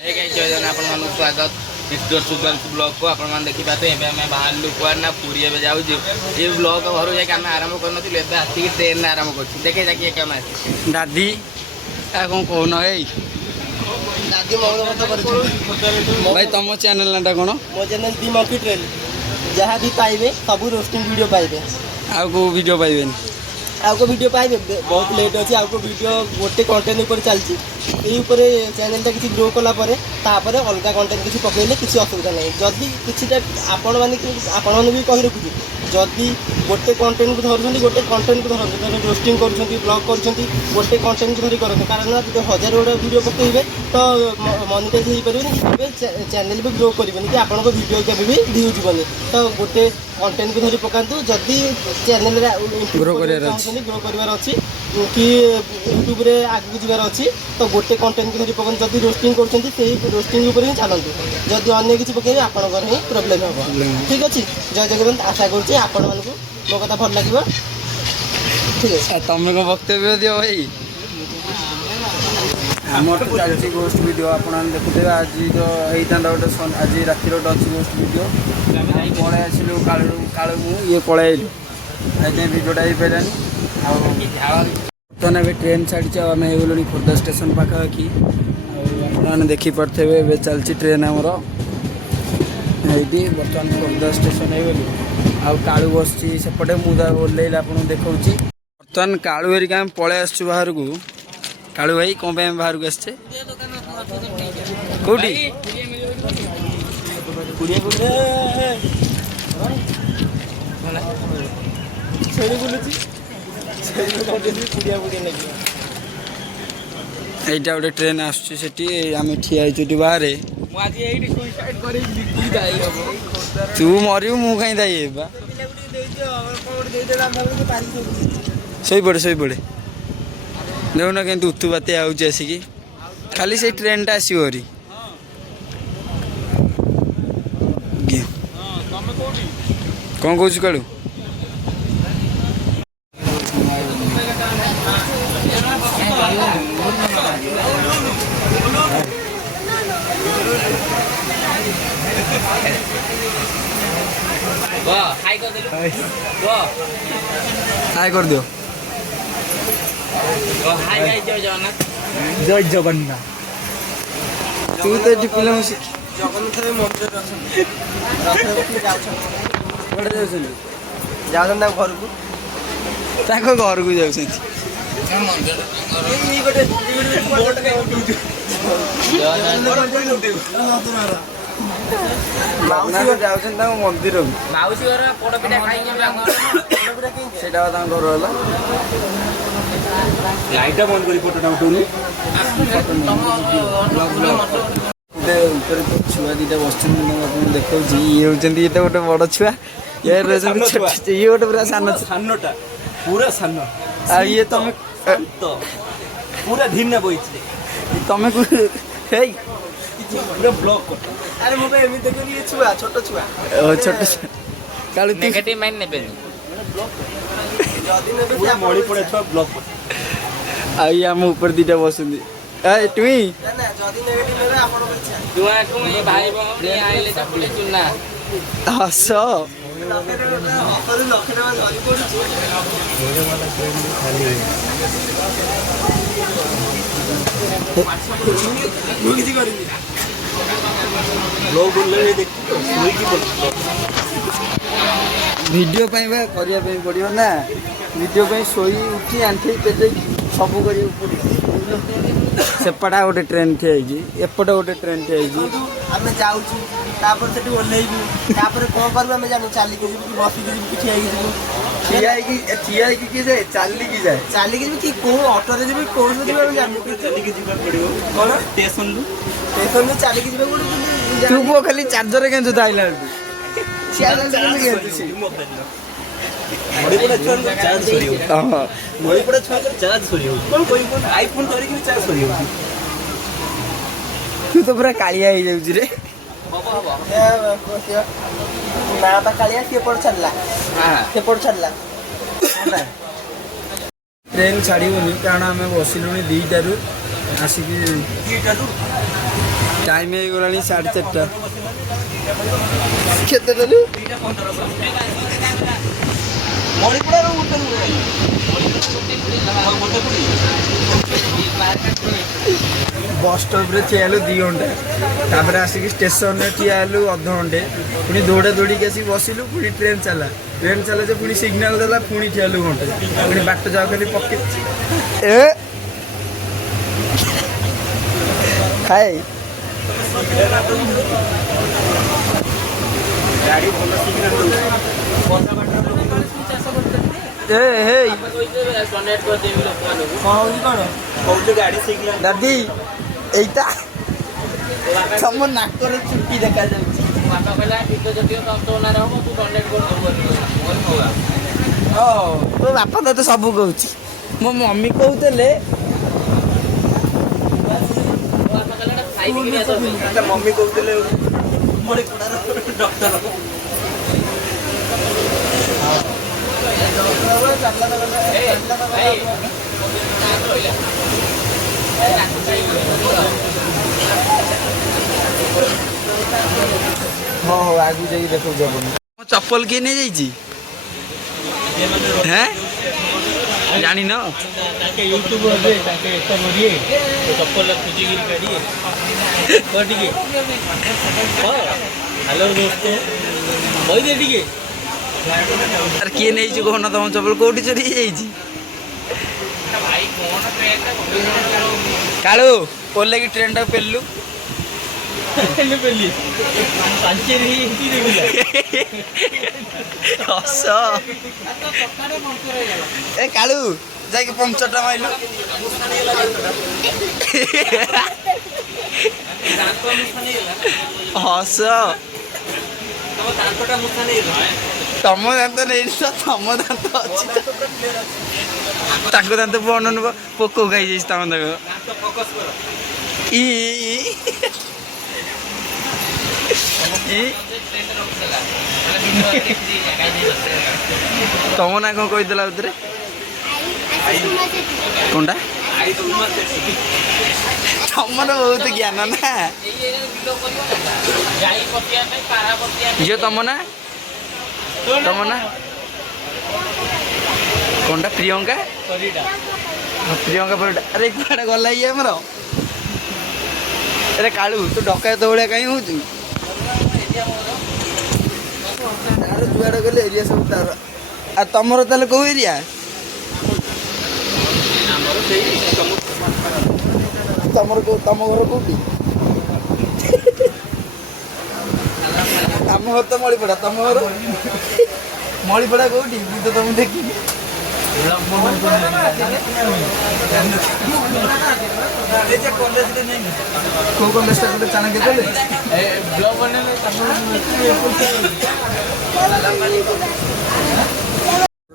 स्वागत mister Sudarsh blog को आप देखिपारे बाहर कुआ ना पूरी जाऊँ ये ब्लॉग घर जाके आरंभ कर आसिक ट्रेन आरंभ कर देखे जाके कम दादी कौन कौन भाई तुम चैनल नाटा कौन मो चैनल दी मंकी ट्रेल जहाँ भी पाइबे सब रोस्टिंग वीडियो पाइबे आउ वीडियो पाइबे आउ को वीडियो पाइबे बहुत लेट अच्छी आउ को वीडियो गोटे कंटेंट ऊपर चलती चैनलटा किसी ग्रो कलापर तापर अलग कंटेंट किसी पकड़े किसी असुविधा नहीं जदि किसी आपण मैंने भी कही रखुच्छी जदि गोटे कंटेंट को धरुँच गोटे कंटेंट को धरते रोस्टिंग कर ब्लॉग कर गोटे कंटेंट को धरी करते कारण जो 1000 गुड़ा वीडियो पकड़े तो मोनिटाइज हो पारे चैनल भी ग्रो करेंगे कि आपण वीडियो केवे भी भ्यू जीवन तो गोटे कंटेंट को धरी पकातु जदि चैनल ग्रो करार अच्छी कि यूट्यूब रे आगे जीवार अच्छी तो गोटे कंटेंट को धरी पकाते जदि रोस्टिंग कर रोस्टिंग उपर ही चलते जदि अन्य किसी पकड़े आपंकर ही प्रोब्लेम हम ठीक अच्छे जय जगन्नाथ आशा करुँचे आपण मानक मो कथा भल लगे ठीक है तुम कौन वक्तव्य दियो भाई आम तो चलती गोस्ट वीडियो आप देखुए आज तो होता गोटे आज राति गोटे अच्छी गोस्ट वीडियो पलि आसलु कालू ये पलैलु भिडियोटा हो पारानी बर्तमान ट्रेन छाड़ी आम हो खोर्धा स्टेशन पाखापाखि आपने देखिपे चलती ट्रेन आमर ये बर्तमान खोर्धा स्टेशन हो कालू बस सेपटे मुझे ओल्ल आपको देखा बर्तमान कालू हेरिका पलि आसु बाहर को कालू भाई कौन बाहर को आसचे कौटी এইটা গোটে ট্রেন আসছে সেটি আমি ঠিয়া হয়েছি বাহারে তু মরিবু মু কাই দায়ী হেবা শোপড়ে দেখুন কিন্তু উত্তুপাতি আଉଛି আসিকি খালি সেই ট্রেনটা আসিব হরি কଣ କହୁଛୁ କାଳୁ हाय कर दियो जय जगन्नाथ तू तो ये फिल्म जगन्नाथ मंदिर जाऊँ घर को घर को जाऊँ मंदिर घर लाइटा बंद कर फोटोटा उठौनी छुआ दीटा बस देखा ये होती गोटे बड़ छुआ ये गोटे पूरा सानटा पूरा सान ये तुम पूरा धीन बही तुम ब्लॉक अरे मुझे एमती देख ये छुआ छोट छुआ छोट कालू नेगेटिव माइंड नेबे पूरा मणि पड़े छुआ ब्लॉक आई आम ऊपर दीटा बसुंदी टुई हस वीडियो करने पड़ो ना वीडियो सोई उठी आंठी पेटे सब सेपटा गोटे ट्रेन ठियाई एपटे गोटे ट्रेन ठियाई आम जाऊँ से ओह्लैबू कौन करूँ आम जान चलिक बसिक ठिया ठिया किए जाए चलिकी जाए चलिकी कि कौ अटोरे जी कौन चलिकी कौन स्टेशन स्टेशन चलिकी तू कह खाली चार्जर के आइला तू तो पूरा कालिया हो जाऊँ रे ना कालिया सेपट छाड़ा ट्रेन छाड़बनी कारण आम बसिलुणी 2टारू आसिक टाइम ହେଇଗଲାଣି 4:30 କେତେ ଦେଲୁ बस स्टॉप रे ठिया 2 घंटा तापर आसिक स्टेशन रे ठिया अध घंटे पुणी दौड़ा दौड़ी आसिक बसिलु पुणी ट्रेन चला जे पुणी सिग्नल देला पुणी ठिया घंटे पुणी बाट जाओ खाली पके खाए गाड़ी भल सिग्नल दादी एटा तुम नाकर चुट्टी देखा बापा तो सब कहूँ मो मम्मी कहते मम्मी कहते डॉक्टर हाँ आगू जाइए देखो चप्पल किए नहीं जाइए हैं जानी न यूट्यूब चप्पल हेलो दोस्त अरे किए नहीं कौन तुम चप्पल कौटी चोरी जाइए कालू ओल्ले की ट्रेन टाक पेलु हस ए कालू जाके पंचरटा माइलु हस तम दात नहीं तम दात अच्छी ताको दात बन पोक खाई तम तम ना कौन कहीदेला उतरे कौनटा तमर बहुत ज्ञान ना झील तम ना कौनटा प्रियंका प्रियंका परिडा अरे कड़े गला ये आमर अरे कालू तू डकायत भाया कहीं हो जुआड़े गले एरिया सब तार आ तमर ताले कौ एरिया तमर तम घर कौटी आम घर तो मणिपड़ा तम घर मणिपड़ा कौटी मुझे तो तुम देखी कौ कलेज चाणक्य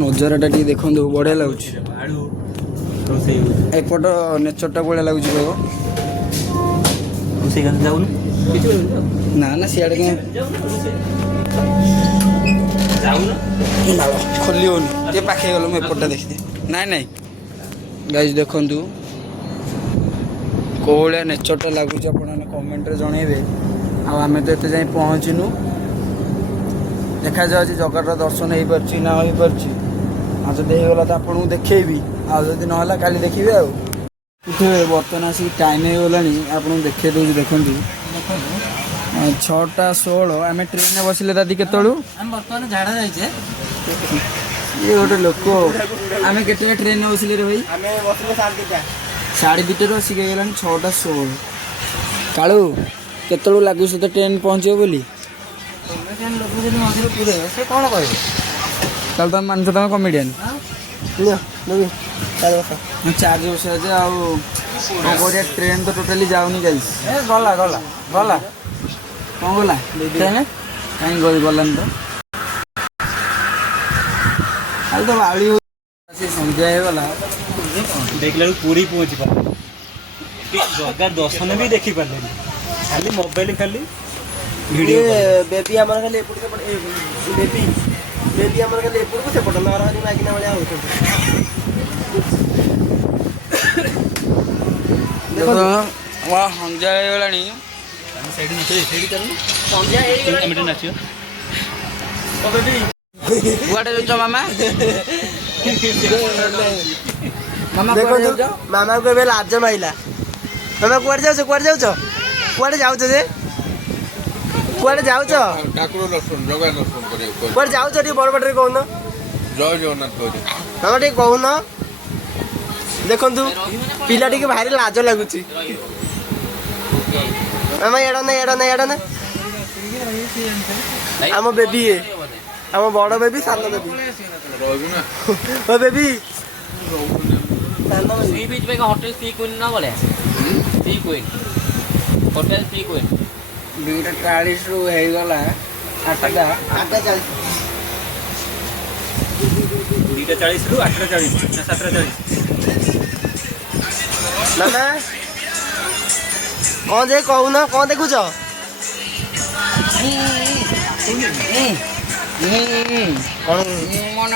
नजारा टी देखो बढ़िया लगुच एपट नेचरटा बढ़िया लगुच ना ना सियाड़े खोली होनी पाखे गल मुझे एपटा देखी ना ना गाइज देखु कौलिया नेचरटा लगुच कमेंट जनइबे आम तो ये जाए पहुँचनु देखा जाए जगार दर्शन हो पार्ची ना हो पार्ची आ जब होगला तो आपको देखेबी आदि ना काली देखिए बर्तमान आसिक टाइम हो गला आपको देखे दूसरी देखु 6:16 आम ट्रेन में बसिले दादी के बर्तमान झाड़ा जाइए ये गोटे लोक आम के ट्रेन में बसिले भाई 2:30 आसिक गला 6:16 कालू के लगुच तो ट्रेन पहुँचे बोली कौन कह कल तुम मान तुम कमेडियन चार्ज बस आगे ट्रेन तो टोटाली जाऊनी गाइस गला गला गला कौन गला ट्रेन कहीं गलानी तो आज तो बाड़ी संध्या होगला देखला पूरी पहुँची पार जगह दर्शन भी देखी पारे खाली मोबाइल खाली वीडियो बेबी आमर खाली बेबी बेबी आमर खाली एपट से पटल मागिना भाया देखो संध्या होगला ସନ୍ଧ୍ୟା ହେଇଗଲାଣି ନାଚିବ କୁଆଡ଼େ ଯାଉଛ ମାମା? ମାମା ଦେଖନ୍ତୁ ମାମାକୁ ଏବେ ଲାଜ ମାଇଲା। ମାମା କୁଆଡ଼େ ଯାଉଛ କୁଆଡ଼େ ଯାଉଛ କୁଆଡ଼େ ଯାଉଛ ଯେ କୁଆଡ଼େ ଯାଉଛ ଠାକୁର ଦର୍ଶନ ଜଗା ଦର୍ଶନ କରିବାକୁ କୁଆଡ଼େ ଯାଉଛ ଟିକେ ବଡ଼ ପାଟିରେ କହୁନ ଜୟ ଜଗନ୍ନାଥ କହିଲେ ମାମା ଟିକେ କହୁନ। ଦେଖନ୍ତୁ ପିଲା ଟିକେ ଭାରି ଲାଜ ଲାଗୁଛି। ମାମା ଏଡ଼ା ନା ଏଡ଼ା ନା ଏଡ଼ା ନା ଆମ ବେବି ଆମ ବଡ଼ ବେବି ସାନ ବେବି ରହିବୁ ନା ଓ ବେବି सी बीच पे होटल सी क्वीन ना बोले सी क्वीन होटल सी क्वीन 2:40 ରୁ ହେଇଗଲା 8ଟା 8:40 2:40 ରୁ 8:40 ନା 7:40 ମାମା କ'ଣ ଯେ କହୁନ କ'ଣ ଦେଖୁଛ? କ'ଣ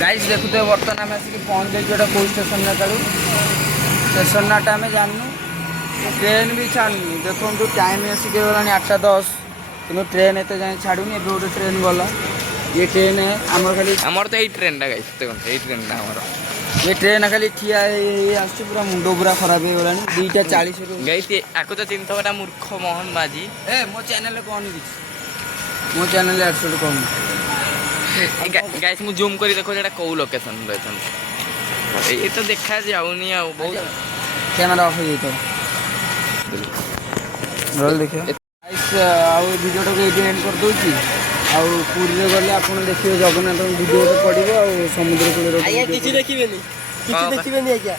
ଗାଇସ୍ ଦେଖୁଥିବେ ବର୍ତ୍ତମାନ ଆମେ ଆସିକି ପହଞ୍ଚି ଯାଇଛୁ ଏଇଟା କେଉଁ ଷ୍ଟେସନରେ କାଳୁ ଷ୍ଟେସନ ନାଁଟା ଆମେ ଜାଣିନୁ ଟ୍ରେନ୍ ବି ଛାଡ଼ୁନି ଦେଖନ୍ତୁ ଟାଇମ୍ ଆସିକି ହେଇଗଲାଣି 8:10 କିନ୍ତୁ ଟ୍ରେନ୍ ଏତେ ଯାଏଁ ଛାଡ଼ୁନି ଏବେ ଗୋଟେ ଟ୍ରେନ୍ ଗଲା ଇଏ ଟ୍ରେନ୍ ଆମର ଖାଲି ଆମର ତ ଏଇ ଟ୍ରେନଟା ଗାଇସ୍ ଦେଖନ୍ତୁ ଏଇ ଟ୍ରେନଟା ଆମର ଏ ଟ୍ରେନ୍ ଖାଲି ଠିଆ ହେଇ ଆସୁଛି ପୁରା ମୁଣ୍ଡ ପୁରା ଖରାପ ହେଇଗଲାଣି 2:40ରୁ ଗାଇସ୍ ଆକୁ ତ ଚିନ୍ତା ଏଟା ମୂର୍ଖ ମୋହନ ମାଝୀ ଏ ମୋ ଚ୍ୟାନେଲରେ କହନି କିଛି ମୋ ଚ୍ୟାନେଲରେ ଆଡ଼୍ସଡ଼ କହୁନି ଗାଇସ୍ ମୁଁ ଜୁମ୍ କରି ଦେଖୁଛି ଏଟା କୋଉ ଲୋକେସନ୍ ରହିଛନ୍ତି ଏଇ ତ ଦେଖା ଯାଉନି ଆଉ ବହୁତ କ୍ୟାମେରା ଅଫ୍ ହେଇଯାଇଥିବ ରହିଲେ ଦେଖିବା ଗାଇସ୍ ଆଉ ଭିଡ଼ିଓଟାକୁ ଏଇଠି ଏଣ୍ଡ କରିଦେଉଛି ଆଉ ପୁରୀରେ ଗଲେ ଆପଣ ଦେଖିବେ ଜଗନ୍ନାଥଙ୍କ ଭିଡ଼ିଓ ପଡ଼ିବ ଆଉ ସମୁଦ୍ର କୂଳରେ ଆଜ୍ଞା କିଛି ଦେଖିବେନି କିଛି ହଁ। ଦେଖିବେନି ଆଜ୍ଞା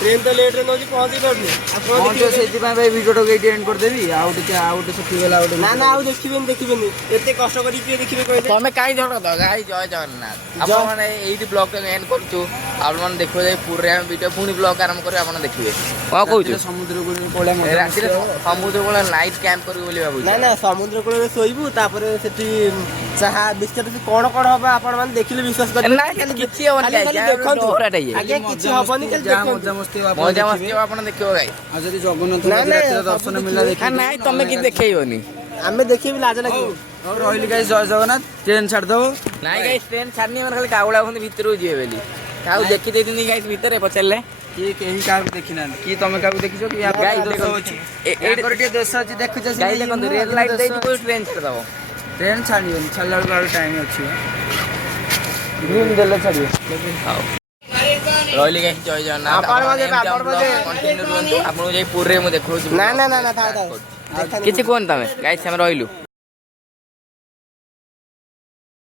ଟ୍ରେନ୍ ତ ଲେଟ୍ରେ ନେଉଛି ପହଞ୍ଚି ପାରୁନି ଆପଣ ପହଞ୍ଚିବ ଦେଖିବେନି। ସେଇଥିପାଇଁ ଭାଇ ଭିଡ଼ିଓଟାକୁ ଏଇଠି ଏଣ୍ଡ କରିଦେବି ଆଉ ଗୋଟେ ସେଠି ଗଲା ଆଉ ନା ନା ଆଉ ଦେଖିବେନି ଏତେ କଷ୍ଟ କରିକି କିଏ ଦେଖିବେ କହିଲେ? ତମେ କାହିଁ ଜଣ ଗାଈ ଜୟ ଜଗନ୍ନାଥ ଆପଣମାନେ ଏଇଠି ବ୍ଲଗ୍ଟାକୁ ଏଣ୍ଡ କରୁଛୁ ଆପଣମାନେ ଦେଖିବେ ଯାଇ ପୁରୀରେ ଆମେ ଭିଡ଼ିଓ ପୁଣି ବ୍ଲଗ୍ ଆରମ୍ଭ କରି ଆପଣ ଦେଖିବେ କ'ଣ କହୁଛୁ ସମୁଦ୍ର କୂଳରେ ପଳେଇବା ରାତିରେ ସମୁଦ୍ର କୂଳ ନାଇଟ୍ କ୍ୟାମ୍ପ କରିବୁ ବୋଲି ଭାବୁଛୁ ନା ନା ସମୁଦ୍ର କୂଳରେ ଶୋଇବୁ ତାପରେ ସେଠି ଚାହା ବିସ୍କେଟ୍ କ'ଣ ହବ ଆପଣ ମାନେ ଦେଖିଲେ ବିଶ୍ୱାସ କରିବେ ନା ଖାଲି କିଛି ହବନି ଖାଲି guys, ଦେଖନ୍ତୁ ଡୋରାଟା ଇଏ। ଆଜ୍ଞା କିଛି ହବନି ଖାଲି ଯାହା ଦେଖନ୍ତୁ। ମଜାମସ୍ତି ହବ ଆପଣ ମଜା ଦେଖିବେ। ମସ୍ତି ଆପଣ ଦେଖିବ ଗାଈ ଆଉ ଯଦି ଜଗନ୍ନାଥ ନା, ନା, ରାତିରେ ସବୁ ଦର୍ଶନ ଦେଖିବେ। ମିଳିଲା ଦେଖିବେ ନାଇଁ ତମେ କିଛି ଦେଖେଇବନି ଆମେ ଦେଖିବି ଲାଜ ଲାଗିବ ହଉ ରହିଲି ଗାଇସ୍ ଜୟ ଜଗନ୍ନାଥ ଟ୍ରେନ୍ ଛାଡ଼ିଦେବ ନାଇଁ ଗାଈ ଟ୍ରେନ୍ ଛାଡିନି ମାନେ ଖାଲି କାଉଳା ହୁଅନ୍ତି ଭିତରକୁ ଯିବେ ବୋଲି କାହାକୁ ଦେଖି ଦେଇଛନ୍ତି ଗାଈ ଭିତରେ ପଚାରିଲେ କିଏ କେହି କାହାକୁ ଦେଖିନାହାନ୍ତି କି ତମେ କାହାକୁ ଦେଖିଛ କି ଗାଈ ଦୋଷ ଦେଖନ୍ତୁ। ଅଛି ଏଇଠି- ୟାଙ୍କର ଟିକେ ଦୋଷ ଅଛି ଦେଖୁଛ ଗାଈ ଦେଖନ୍ତୁ ରେଡ୍ ଲାଇଟ୍ ଦେଇଛି କୋଉ ଟ୍ରେନ୍ ଛାଡ଼ିଦବ ଟ୍ରେନ୍ ଛାଡ଼ିବନି ଛାଡ଼ିଲା ବେଳକୁ ଆଉ ଟାଇମ୍ ଅଛି ଗ୍ରୀନ୍ ଦେଲେ ଛାଡ଼ିବ ହଉ ରହିଲି ଗାଈ ଜୟ ଜଗନ୍ନାଥ ଆପଣ ବୋଧେ- ଏମିତି ଆମ ଆପଣ vlog ବୋଧେ- continue ରୁହନ୍ତୁ ଆପଣଙ୍କୁ ଯାଇ ପୁରୀରେ ମୁଁ ଦେଖଉଛି ନା ନା ନା ନା ଥାଉ ଥାଉ କିଛି କୁହନି ତମେ ଗାଈ ଆମେ ରହିଲୁ